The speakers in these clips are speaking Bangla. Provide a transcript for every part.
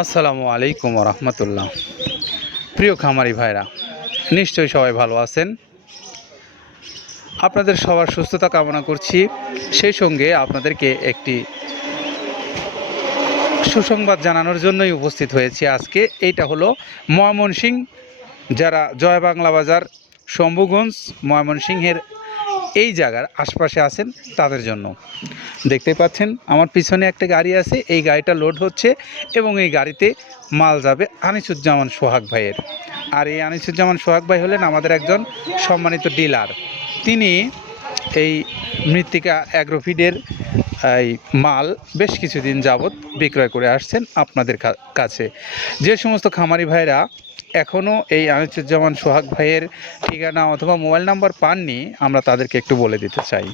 আসসালামু আলাইকুম রহমতুল্লাহ প্রিয় খামারি ভাইরা, নিশ্চয়ই সবাই ভালো আছেন। আপনাদের সবার সুস্থতা কামনা করছি। সেই সঙ্গে আপনাদেরকে একটি সুসংবাদ জানানোর জন্যই উপস্থিত হয়েছি আজকে। এইটা হলো ময়মনসিং যারা জয় বাংলা বাজার, শম্ভুগঞ্জ, ময়মনসিংহের এই জায়গার আশপাশে আছেন তাদের জন্য। দেখতে পাচ্ছেন, আমার পিছনে একটা গাড়ি আছে, এই গাড়িটা লোড হচ্ছে এবং এই গাড়িতে মাল যাবে আনিসুজ্জামান সোহাগ ভাইয়ের। আর এই আনিসুজ্জামান সোহাগ ভাই হলেন আমাদের একজন সম্মানিত ডিলার তিনি এই মৃত্তিকা অ্যাগ্রোফিডের, এই মাল বেশ কিছুদিন যাবৎ বিক্রয় করে আসছেন আপনাদের কাছে। যে সমস্ত খামারি ভাইরা এখনও এই আনিসুজ্জামান সোহাগ ভাইয়ের ঠিকানা অথবা মোবাইল নাম্বার পাননি, আমরা তাদেরকে একটু বলে দিতে চাই।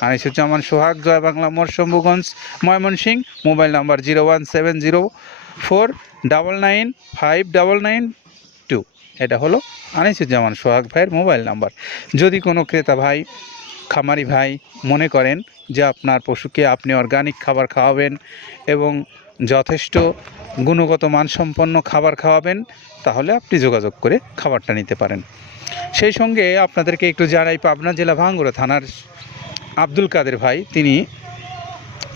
আনিসুজ্জামান সোহাগ, জয় বাংলা মোড়, Shambhuganj, Mymensingh, mobile number zero one seven zero four double nine five double nine two. এটা হলো আনিসুজ্জামান সোহাগ ভাইয়ের মোবাইল নাম্বার। যদি কোনো ক্রেতা ভাই, খামারি ভাই মনে করেন যে আপনার পশুকে আপনি অর্গানিক খাবার খাওয়াবেন এবং যথেষ্ট গুণগত মানসম্পন্ন খাবার খাওয়াবেন তাহলে আপনি যোগাযোগ করে খাবারটা নিতে পারেন। সেই সঙ্গে আপনাদেরকে একটু জানাই, পাবনা জেলা ভাঙ্গুড়া থানার আব্দুল কাদের ভাই, তিনি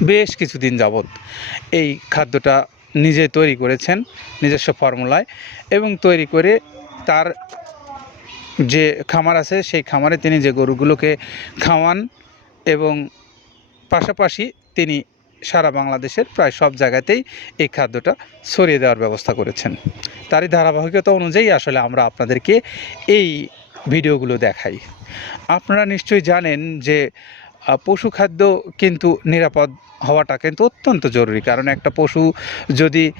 বেশ কিছুদিন যাবৎ এই খাদ্যটা নিজে তৈরি করেছেন, নিজস্ব ফর্মুলায় এবং তৈরি করে তার যে খামার আছে, সেই খামারে তিনি যে গরুগুলোকে খাওয়ান এবং পাশাপাশি তিনি সারা বাংলাদেশের প্রায় সব জায়গাতেই এই খাদ্যটা ছড়িয়ে দেওয়ার ব্যবস্থা করেছেন। তারই ধারাবাহিকতা অনুযায়ী আসলে আমরা আপনাদেরকে এই ভিডিওগুলো দেখাই। আপনারা নিশ্চয়ই জানেন যে পশু খাদ্য কিন্তু নিরাপদ হওয়াটা কিন্তু অত্যন্ত জরুরি। কারণ একটা পশু যদি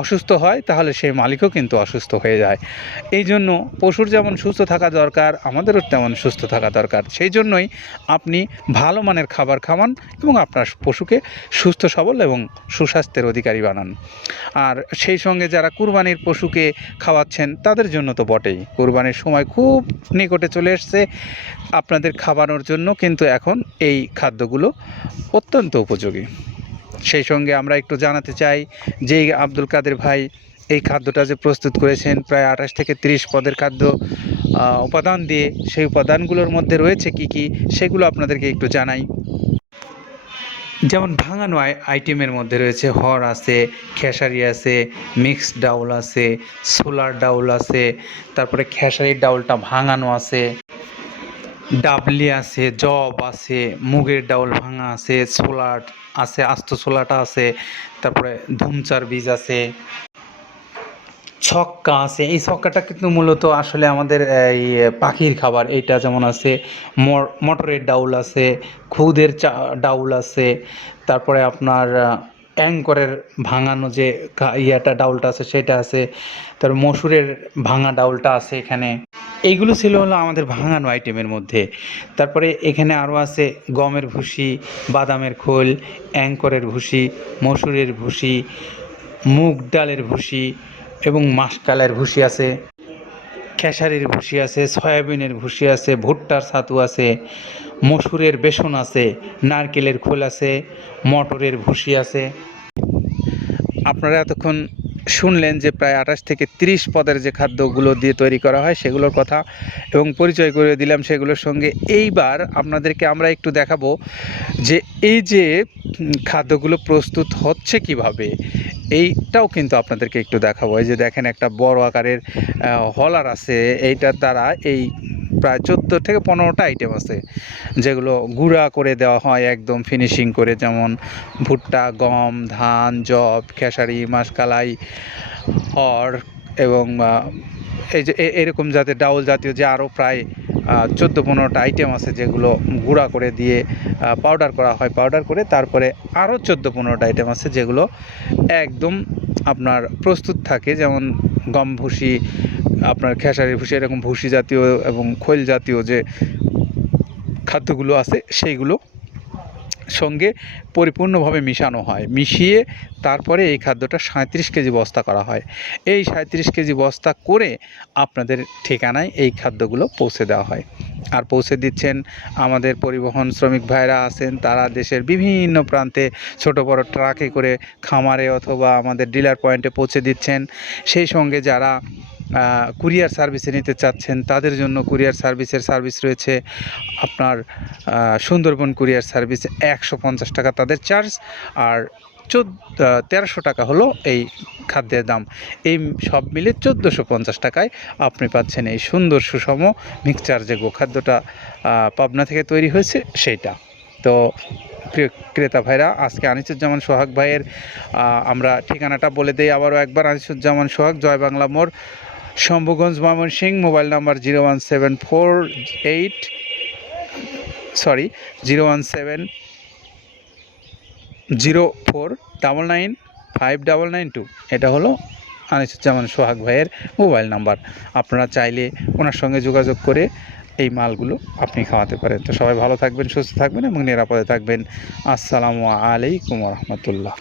অসুস্থ হয়, তাহলে সেই মালিকও কিন্তু অসুস্থ হয়ে যায়। এই জন্য পশুর যেমন সুস্থ থাকা দরকার, আমাদেরও তেমন সুস্থ থাকা দরকার। সেই জন্যই আপনি ভালো মানের খাবার খাওয়ান এবং আপনার পশুকে সুস্থ, সবল এবং সুস্বাস্থ্যের অধিকারী বানান। আর সেই সঙ্গে যারা কুরবানির পশুকে খাওয়াচ্ছেন, তাদের জন্য তো বটেই। কুরবানির সময় খুব নিকটে চলে এসছে। আপনাদের খাওয়ানোর জন্য কিন্তু এখন এই খাদ্যগুলো অত্যন্ত উপযোগী। সেই সঙ্গে আমরা একটু জানাতে চাই যে আব্দুল কাদের ভাই এই খাদ্যটা যে প্রস্তুত করেছেন, প্রায় আঠাশ থেকে তিরিশ পদের খাদ্য উপাদান দিয়ে সেই উপাদানগুলোর মধ্যে রয়েছে কি কি, সেগুলো আপনাদেরকে একটু জানাই। যেমন ভাঙানো আই- আইটেমের মধ্যে রয়েছে হর আছে, খেসারি আছে, মিক্সড ডাউল আছে সোলার ডাউল আছে, তারপরে খেসারির ডাউলটা ভাঙানো আছে। ডাবলি আছে, জব আছে, মুগের ডাউল ভাঙা আছে ছোলার আছে, আস্ত ছোলাটা আছে, তারপরে ধুমচার বীজ আছে। ছক্কা আছে, এই ছক্কাটা কিন্তু মূলত আসলে আমাদের, এই, পাখির খাবার। এইটা যেমন আছে মটরের ডাউল আছে, খুদের চা, ডাউল আছে, তারপরে আপনার অ্যাঙ্করের ভাঙানো যে ইয়েটা, ডাউলটা আছে, সেটা আছে। তারপর মসুরের ভাঙা ডাউলটা আছে এখানে। এইগুলো ছিল হলো আমাদের ভাঙানো আইটেমের মধ্যে। তারপরে এখানে আরও আছে গমের ভুসি, বাদামের খোল, অ্যাঙ্করের ভুসি, মসুরের ভুসি, মুগ ডালের ভুসি এবং মাসকালের ভুসি আছে। খেসারির ভুসি আছে, সয়াবিনের ভুসি আছে, ভুট্টার ছাতু আছে, মসুরের বেসন আছে, নারকেলের খোল আছে, মটরের ভুসি আছে। আপনারা এতক্ষণ শুনলেন যে প্রায় আঠাশ থেকে তিরিশ পদের যে খাদ্যগুলো দিয়ে তৈরি করা হয় সেগুলোর কথা এবং পরিচয় করে দিলাম সেগুলোর সঙ্গে। এইবার আপনাদেরকে আমরা একটু দেখাবো যে এই যে খাদ্যগুলো প্রস্তুত হচ্ছে কীভাবে এইটাও কিন্তু আপনাদেরকে একটু দেখাবো। এই যে দেখেন একটা বড় আকারের হলার আছে। এইটার দ্বারা এই প্রায় চোদ্দ থেকে পনেরোটা আইটেম আছে। যেগুলো গুঁড়া করে দেওয়া হয়, একদম ফিনিশিং করে, যেমন ভুট্টা, গম, ধান জব খেসারি, মাসকালাই, হর এবং এই যে এরকম জাতের, ডাউল জাতীয় যে আরও প্রায় চোদ্দ পনেরোটা আইটেম আছে যেগুলো গুঁড়া করে দিয়ে পাউডার করা হয় পাউডার করে তারপরে আরও চোদ্দ পনেরোটা আইটেম আছে যেগুলো একদম আপনার প্রস্তুত থাকে, যেমন গম ভুসি, আপনার খেসারি ভুসি, এরকম ভুসি জাতীয় এবং খৈল জাতীয় যে খাদ্যগুলো আছে, সেইগুলো সঙ্গে পরিপূর্ণভাবে মিশানো হয়। মিশিয়ে তারপরে এই খাদ্যটা সাঁত্রিশ কেজি বস্তা করা হয়। এই সাঁত্রিশ কেজি বস্তা করে আপনাদের ঠিকানায় এই খাদ্যগুলো পৌঁছে দেওয়া হয়। আর পৌঁছে দিচ্ছেন আমাদের পরিবহন শ্রমিক ভাইরা আছেন, তারা দেশের বিভিন্ন প্রান্তে ছোট বড় ট্রাকে করে খামারে অথবা আমাদের ডিলার পয়েন্টে পৌঁছে দিচ্ছেন। সেই সঙ্গে যারা কুরিয়ার সার্ভিসে নিতে চাচ্ছেন, তাদের জন্য কুরিয়ার সার্ভিসের সার্ভিস রয়েছে আপনার সুন্দরবন কুরিয়ার সার্ভিস, একশো পঞ্চাশ টাকা তাদের চার্জ আর চোদ্দ তেরোশো টাকা হলো এই খাদ্যের দাম। এই সব মিলে চোদ্দোশো পঞ্চাশ টাকায় আপনি পাচ্ছেন এই সুন্দর সুষম মিক্সচার যে গোখাদ্যটা পাবনা থেকে তৈরি হয়েছে সেইটা। তো ক্রেতা ভাইরা, আজকে আনিসুজ্জামান সোহাগ ভাইয়ের আমরা ঠিকানাটা বলে দেই আবারও একবার, আনিসুজ্জামান সোহাগ, জয় বাংলা মোড়। Shambhuganj, Mymensingh, mobile number zero one seven four eight, sorry, zero one seven zero four double nine five double nine two. এটা হলো আনিসুজ্জামান সোহাগ ভাইয়ের মোবাইল নাম্বার। আপনারা চাইলে ওনার সঙ্গে যোগাযোগ করে এই মালগুলো আপনি খাওয়াতে পারেন। তো সবাই ভালো থাকবেন, সুস্থ থাকবেন এবং নিরাপদে থাকবেন। আসসালামু আলাইকুম রহমতুল্লাহ।